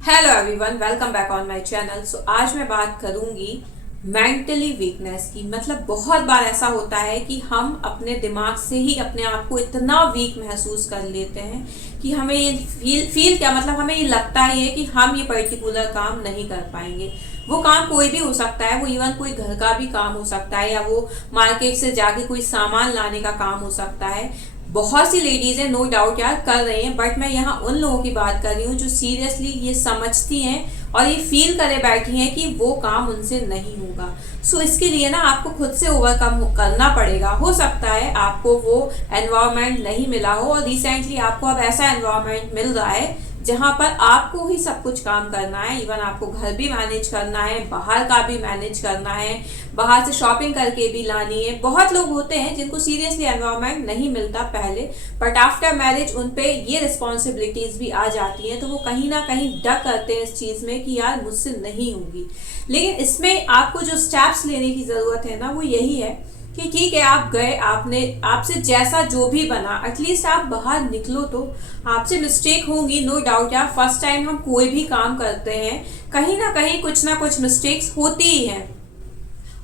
Hello everyone, welcome back on my channel. So आज मैं बात करूंगी मेंटली वीकनेस की। मतलब बहुत बार ऐसा होता है कि हम अपने दिमाग से ही अपने आप को इतना वीक महसूस कर लेते हैं कि हमें ये फील क्या मतलब हमें ये लगता ही है कि हम ये पर्टिकुलर काम नहीं कर पाएंगे। वो काम कोई भी हो सकता है, वो इवन कोई घर का भी काम हो सकता है या वो मार्केट से जाके कोई सामान लाने का काम हो सकता है। बहुत सी लेडीज हैं, नो डाउट यार कर रही हैं, बट मैं यहाँ उन लोगों की बात कर रही हूँ जो सीरियसली ये समझती हैं और ये फील करे बैठी हैं कि वो काम उनसे नहीं होगा। सो इसके लिए ना आपको खुद से ओवरकम करना पड़ेगा। हो सकता है आपको वो एनवायरनमेंट नहीं मिला हो और रिसेंटली आपको अब ऐसा एनवायरनमेंट मिल रहा है जहां पर आपको ही सब कुछ काम करना है। इवन आपको घर भी मैनेज करना है, बाहर का भी मैनेज करना है, बाहर से शॉपिंग करके भी लानी है। बहुत लोग होते हैं जिनको सीरियसली एनवायरनमेंट नहीं मिलता पहले, बट आफ्टर मैरिज उन पे ये रिस्पॉन्सिबिलिटीज भी आ जाती हैं, तो वो कहीं ना कहीं डक करते हैं इस चीज में कि यार मुझसे नहीं होगी। लेकिन इसमें आपको जो स्टेप्स लेने की जरूरत है ना, वो यही है कि ठीक है, आप गए, आपने आपसे जैसा जो भी बना, एटलीस्ट आप बाहर निकलो। तो आपसे मिस्टेक होंगी, नो डाउट यार। फर्स्ट टाइम हम कोई भी काम करते हैं, कहीं ना कुछ मिस्टेक्स होती ही हैं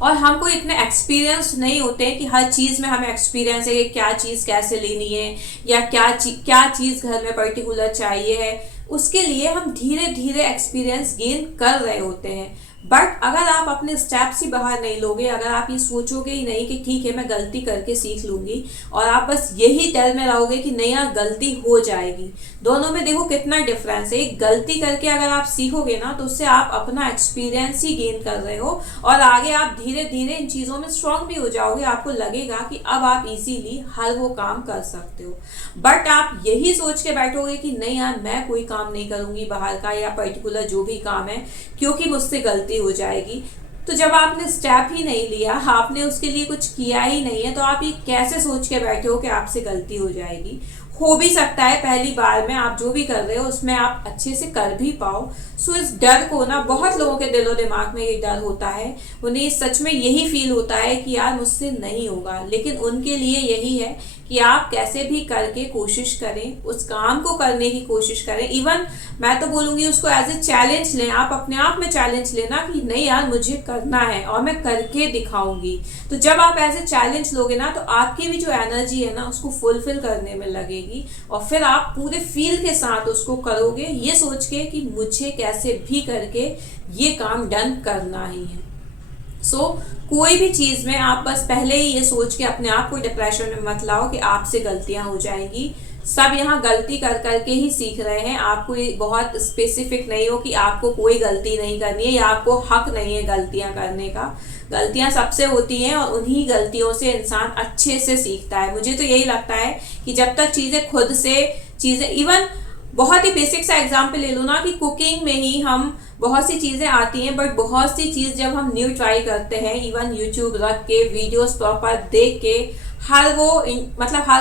और हमको इतने एक्सपीरियंस नहीं होते हैं कि हर चीज़ में हमें एक्सपीरियंस है कि क्या चीज़ कैसे लेनी है या क्या चीज़ घर में पर्टिकुलर चाहिए है। उसके लिए हम धीरे धीरे एक्सपीरियंस गेन कर रहे होते हैं। बट अगर आप अपने स्टेप्स ही बाहर नहीं लोगे, अगर आप ये सोचोगे ही नहीं कि ठीक है मैं गलती करके सीख लूंगी और आप बस यही डर में रहोगे कि नहीं यार गलती हो जाएगी, दोनों में देखो कितना डिफरेंस है। एक गलती करके अगर आप सीखोगे ना, तो उससे आप अपना एक्सपीरियंस ही गेन कर रहे हो और आगे आप धीरे धीरे इन चीज़ों में स्ट्रांग भी हो जाओगे। आपको लगेगा कि अब आप इजीली हर वो काम कर सकते हो। बट आप यही सोच के बैठोगे कि नहीं यार मैं कोई काम नहीं करूंगी बाहर का या पर्टिकुलर जो भी काम है, क्योंकि मुझसे गलती हो जाएगी। तो जब आपने स्टेप ही नहीं लिया, आपने उसके लिए कुछ किया ही नहीं है, तो आप ये कैसे सोच के बैठे हो कि आपसे गलती हो जाएगी। हो भी सकता है पहली बार में आप जो भी कर रहे हो उसमें आप अच्छे से कर भी पाओ। सो इस डर को ना, बहुत लोगों के दिलो दिमाग में ये डर होता है, उन्हें सच में यही फील होता है कि यार मुझसे नहीं होगा। लेकिन उनके लिए यही है कि आप कैसे भी करके कोशिश करें, उस काम को करने की कोशिश करें। इवन मैं तो बोलूंगी उसको एज ए चैलेंज लें। आप अपने आप में चैलेंज लेना कि नहीं यार मुझे करना है और मैं करके दिखाऊंगी। तो जब आप एज ए चैलेंज लोगे ना, तो आपकी भी जो एनर्जी है ना उसको फुलफिल करने में लगेगी और फिर आप पूरे फील के साथ उसको करोगे, ये सोच के कि मुझे कैसे भी करके ये काम डन करना ही है। कोई भी चीज में आप बस पहले ही ये सोच के अपने आप को डिप्रेशन में मत लाओ कि आपसे गलतियां हो जाएंगी। सब यहाँ गलती कर करके ही सीख रहे हैं। आपको बहुत स्पेसिफिक नहीं हो कि आपको कोई गलती नहीं करनी है या आपको हक नहीं है गलतियां करने का। गलतियां सबसे होती हैं और उन्हीं गलतियों से इंसान अच्छे से सीखता है। मुझे तो यही लगता है कि जब तक चीजें इवन बहुत ही बेसिक सा एग्जाम्पल ले लो ना, कि कुकिंग में ही हम बहुत सी चीजें आती हैं, बट बहुत सी चीज जब हम न्यू ट्राई करते हैं, इवन यूट्यूब रख के वीडियोस प्रॉपर देख के हर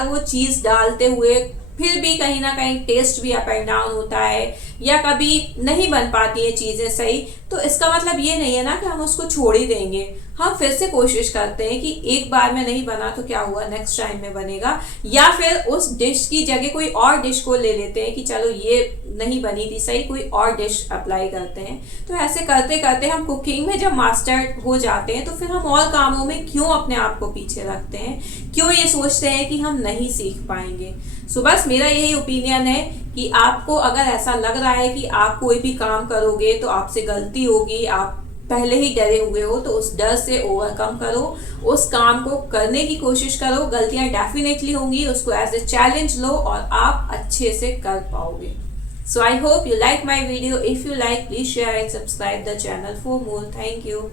वो चीज डालते हुए, फिर भी कहीं ना कहीं टेस्ट भी अप एंड डाउन होता है या कभी नहीं बन पाती है चीजें सही। तो इसका मतलब ये नहीं है ना कि हम उसको छोड़ ही देंगे। हम फिर से कोशिश करते हैं कि एक बार में नहीं बना तो क्या हुआ, नेक्स्ट टाइम में बनेगा, या फिर उस डिश की जगह कोई और डिश को ले लेते हैं कि चलो ये नहीं बनी थी सही, कोई और डिश अप्लाई करते हैं। तो ऐसे करते करते हम कुकिंग में जब मास्टर हो जाते हैं, तो फिर हम और कामों में क्यों अपने आप को पीछे रखते हैं, क्यों ये सोचते हैं कि हम नहीं सीख पाएंगे। सो बस मेरा यही ओपिनियन है कि आपको अगर ऐसा लग रहा है कि आप कोई भी काम करोगे तो आपसे गलती होगी, आप पहले ही डरे हुए हो, तो उस डर से ओवरकम करो, उस काम को करने की कोशिश करो। गलतियां डेफिनेटली होंगी, उसको एज ए चैलेंज लो और आप अच्छे से कर पाओगे। So I hope you like my video. If you like, please share and subscribe the channel for more. Thank you.